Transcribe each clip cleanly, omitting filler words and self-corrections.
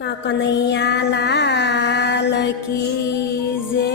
કનૈયા લાલ કી જય।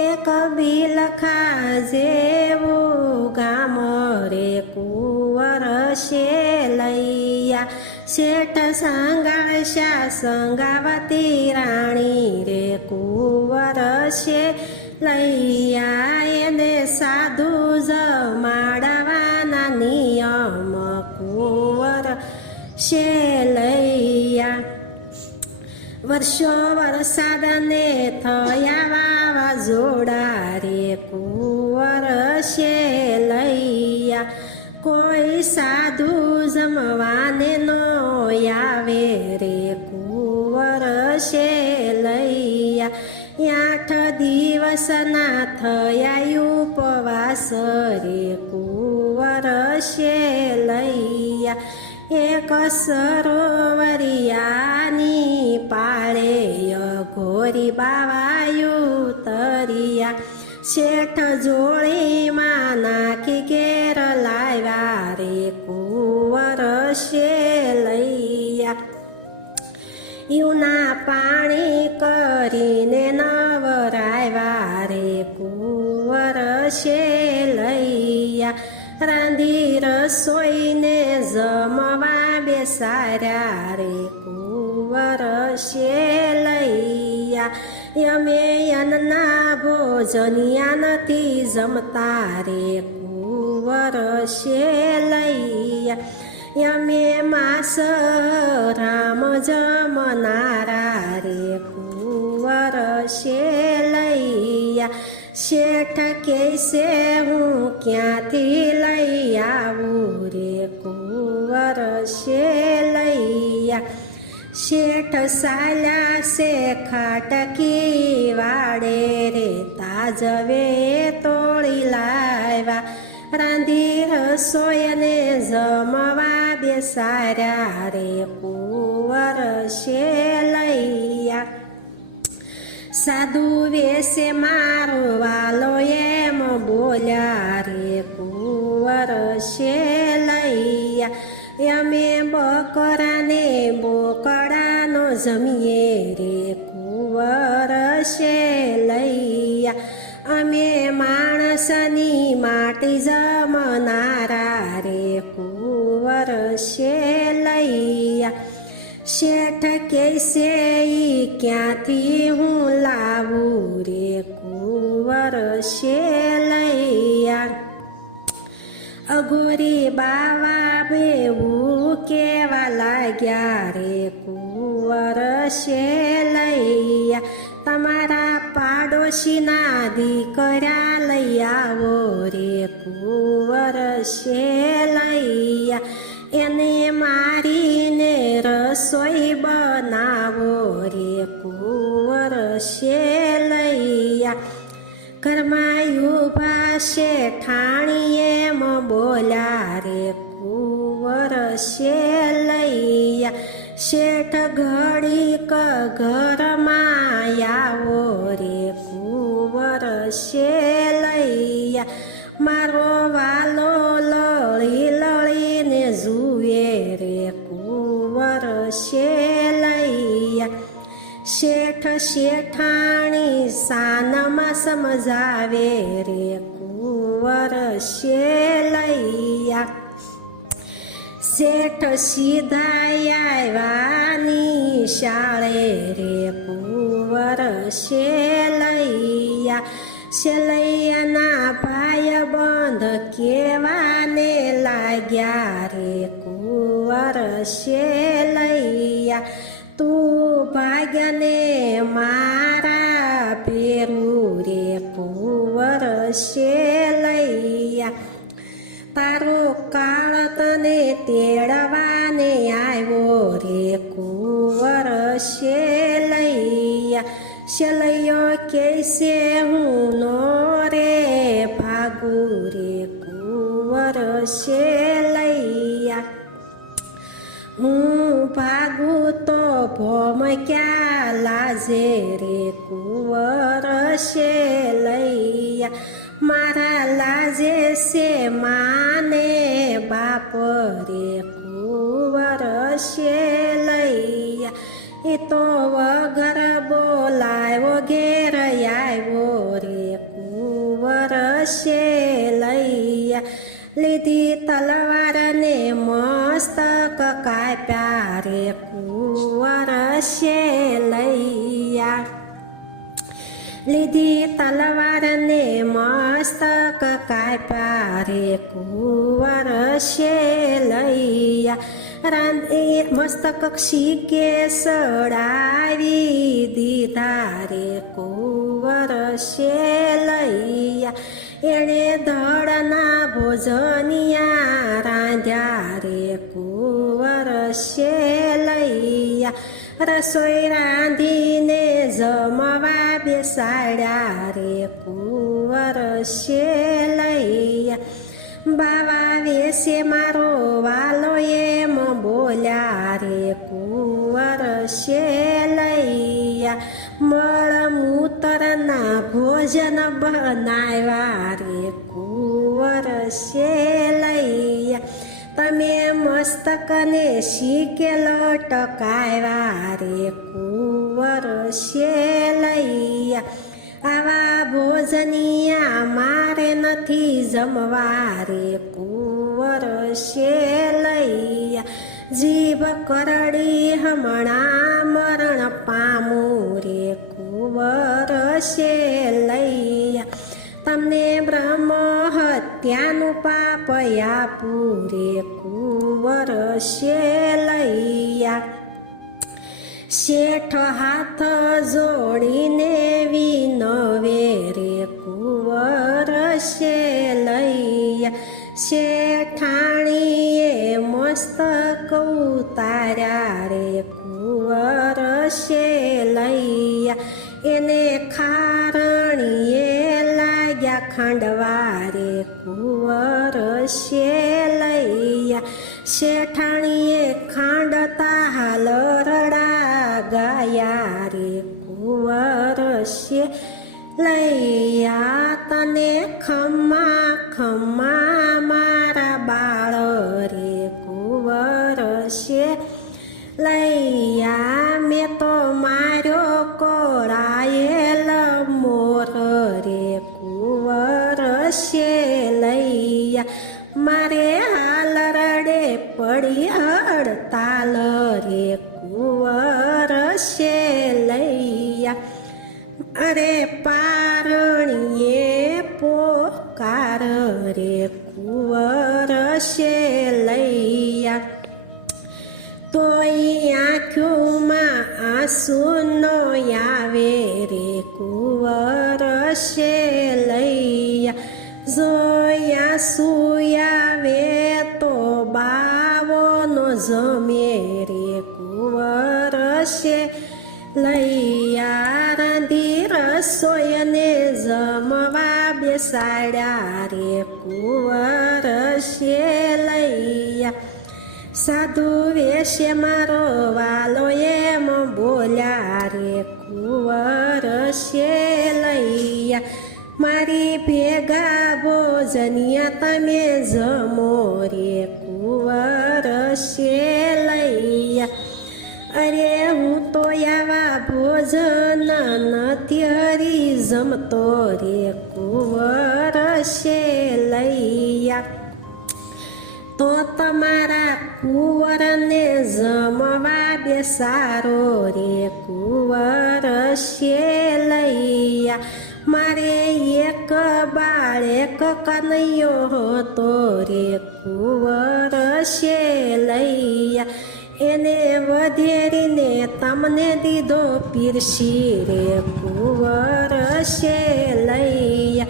એક બિલખા જેવું ગામ રે કુંવર શેલૈયા। શેઠ સંગાળશા સંગાવતી રાણી રે કુંવર શેલૈયા। એને સાધુ જમાડવાના નિયમ કુંવર શેલૈયા। વર્ષો વરસાદને થયા વાવાઝોડા રે કુંવર શેલૈયા। કોઈ સાધુ જમવાને નો આવે રે કુંવર શેલૈયા। 8 દિવસના થયા ઉપવાસ રે કુંવર શેલૈયા। એક સરોવરિયાની પાળે ઘોરી બાવાયું તરિયા। શેઠ જોળીમાં નાખી ઘેર લાવ્યા રે કુંવર શેલૈયા। યુના પાણી કરીને નવરાવ્યા રે કુંવર શેલૈયા। રાંધી રસોઈને જમવા બેસાડ્યા રે કુંવર શેલૈયા। યમે યનના ભોજનિયા નથી જમતા રે કુંવર શેલૈયા। યમે માસ રામ જમનારા રે કુંવર શેલૈયા। શેઠ કહેશે હું ક્યાંથી લઈ આવું રે કુંવર શેલૈયા। શેઠ સાલ્યા સે ખાટકી વાડે રે તાજવે તોળી લાવ્યા। રાંધી રસોઈને જમવા બેસાડ્યા રે કુંવર શેલૈયા। સાધુ વેશે મારો વાલો એમ બોલ્યા રે કુંવર શેલૈયા। અમે બકરાને બોકડાનો જમીએ રે કુંવર શેલૈયા। અમે માણસની માટી જમનારા રે કુંવર શેલૈયા। શેઠ કહેશે ઈ ક્યાંથી હું લાવું રે કુંવર શેલૈયા। અઘોરી બાવા બેવું કેવા લાગ્યા રે કુંવર શેલૈયા। તમારા પાડોશીના દીકરા લઈ આવો રે કુંવર શેલૈયા। એને મારીને રસોઈ બનાવો રે કુંવર શેલૈયા। ઘરમાં ઉભા શેઠાણી એમ બોલ્યા રે કુંવર શેલૈયા। શેઠ ઘડીક ઘરમાં આવો રે કુંવર શેલૈયા। મારો વાલો લળી લળીને જુએ રે કુંવર શેલૈયા। શેઠ શેઠાણી સાનમાં સમજાવે રે કુંવર શેલૈયા। શેઠ સીધા આવ્યાની શાળે રે કુંવર શેલૈયા। શેલૈયાના ભાઈ બંધ કેવાને લાગ્યા રે કુંવર શેલૈયા। તું ભાગ્યને મારા ભેરું રે કુંવર શેલૈયા। તારો કાળ તને તેડવાને આવ્યો રે કુંવર શેલૈયા। શેલૈયો કહેશે હું નો રે ભાગું રે કુંવર શેલૈયા। હું ભાગું તો ભોમ ક્યાં લાજે રે કુંવર શેલૈયા। મારા લાજે છે માને બાપ રે કુંવર શેલૈયા। એ તો વગર બોલાવ્યો ઘેર આવ્યો રે કુંવર શેલૈયા લીધી તલવાર ને મસ્તક કાપ્યા રે કુંવર શેલૈયા લીધી તલવાર ને મસ્તક કાપ્યા રે કુંવર શેલૈયા મસ્તક શીકે સડાવી દીધા રે કુંવર શેલૈયા એણે ધડના ભોજનિયા રાંધ્યા રે કુંવર શેલૈયા રસોઈ રાંધીને જમવા બેસાડ્યા રે કુંવર શેલૈયા બાવા વેશે મારો વાલો એમ બોલ્યા રે કુંવર શેલૈયા મળમૂતરના ભોજન બનાવ્યા રે કુંવર શેલૈયા તમે મસ્તકને શીકે લટકાવ્યા રે કુંવર શેલૈયા આવા ભોજનિયા મારે નથી જમવા રે કુંવર શેલૈયા જીભ કરડી હમણાં મરણ પામું રે કુંવર શેલૈયા તમને બ્રહ્મ હત્યાનું પાપ આપું રે કુંવર શેલૈયા શેઠ હાથ જોડીને વિનવે રે કુંવર શેલૈયા શેઠાણીએ મસ્તક ઉતાર્યા રે કુંવર શેલૈયા એને ખારણીએ લાગ્યા ખાંડવા રે કુંવર શેલૈયા શેઠાણીએ ખાંડતા હાલ રડા ગાયા રે કુંવર શેલૈયા તને ખમ્મા ખમ્મા મારા બાળ રે કુંવર શેલૈયા મેં તો માર્યો કોળાયેલ મોર રે કુંવર શેલૈયા મારે હાલ રડે પડી હડતાલ રે કુંવર શેલૈયા અરે પારણીએ પોકાર રે કુંવર શેલૈયા તોય આંખોમાં આંસુ નો આવે રે કુંવર શેલૈયા જોયા સુયાવે તો બાવો નો જમે રે કુંવર શેલૈયા રાંધી રસોઈને જમવા બેસાડ્યા રે કુંવર શેલૈયા સાધુ વેશે મારો વાલો એમ બોલ્યા રે કુંવર શેલૈયા મારી ભેગા ભોજનિયા તમે જમો રે કુંવર શેલૈયા અરે હું તો આવા ભોજન નથી હરી જમતો રે કુંવર શેલૈયા તો તમારા કુંવરને જમવા બેસારો રે કુંવર શેલૈયા મારે એક બાળક કનૈયો હતો રે કુંવર શેલૈયા એને વધેરીને તમને દીધો પીરસી રે કુંવર શેલૈયા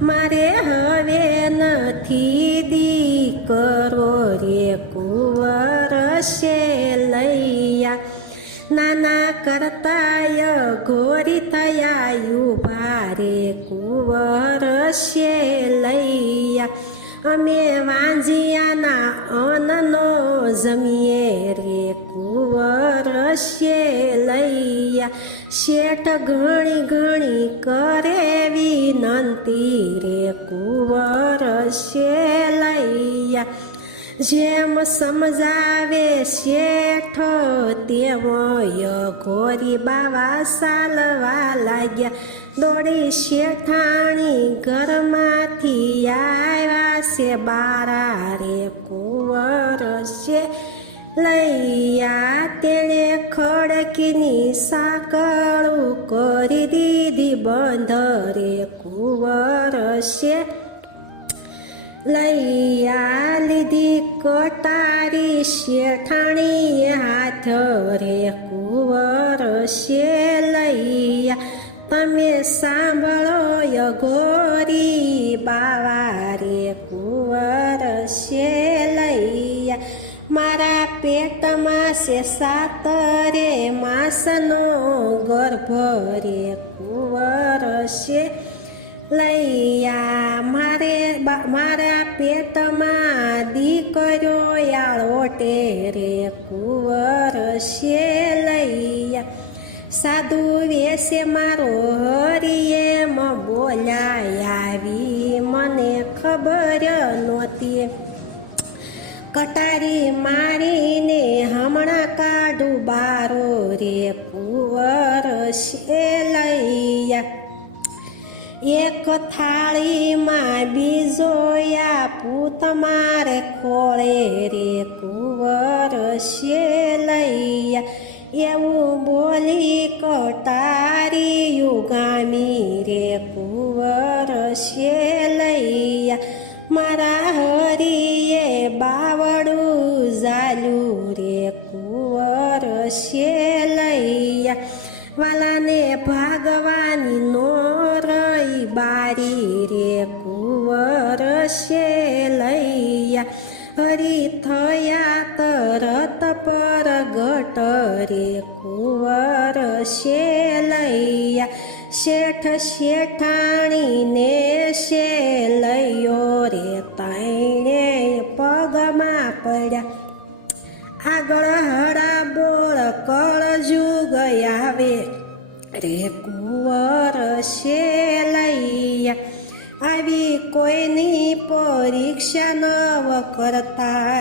મારે હવે નથી દીકરો રે કુંવર શેલૈયા નાના કરતાય ઘોરી થયા ઉભા રે કુંવર શેલૈયા અમે વાંજિયાના અન્નનો જમીએ રે કુંવર શેલૈયા શેઠ ઘણી ઘણી કરે વિનંતી રે કુંવર શેલૈયા જેમ સમજાવે શેઠ તેવોય ઘોરી બાવા સાલવા લાગ્યા. દોડી શેઠાણી ઘરમાંથી આવ્યા છે બારા રે કુંવર છે લૈયા. તેણે ખડકીની સાંકળું કરી દીધી બંધ રે કુંવર છે લૈયા. લીધી કટારી શેઠાણીએ હાથ રે કુંવર છે લૈયા. તમે સાંભળો યઘોરી બાવા રે કુંવર છે લૈયા. મારા પેટમાં છે 7 રે માસનો ગર્ભ રે કુંવર છે લૈયા. મારા પેટમાં દીકરો આળોટે રે કુંવર છે લૈયા. સાધુ વેશે મારો હરિએ બોલાય આવી મને ખબર નહોતી. કટારી મારીને હમણાં કાઢું બારો રે કુંવર છે લૈયા. એક થાળીમાં બીજો આપું તમારે ખોળે રે કુંવર છે લૈયા. એવું બોલી કટારી યુગામી રે કુંવર છે લૈયા. મારા હરિએ બાવડું ઝાલ્યું રે કુંવર છે લૈયા. વાલાને ભાગવાની નો રહી બારી રે કુંવર છે લૈયા. હરી થયા તરત પરગટ રે કુંવર છે લૈયા. શેઠ શેઠાણીને છે લૈયો રે તૈણે પગમાં પડ્યા. આગળ હડા બોળ કળજુગ આવે રે કુંવર છે લૈયા. આવી કોઈની પરીક્ષા નવ કરતા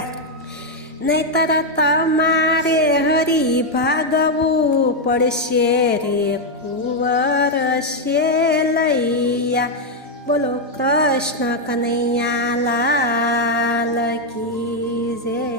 નહીતર તમારે હરી ભાગવું પડશે રે કુંવર છે લૈયા. બોલો કૃષ્ણ કનૈયા લાલ કી જય.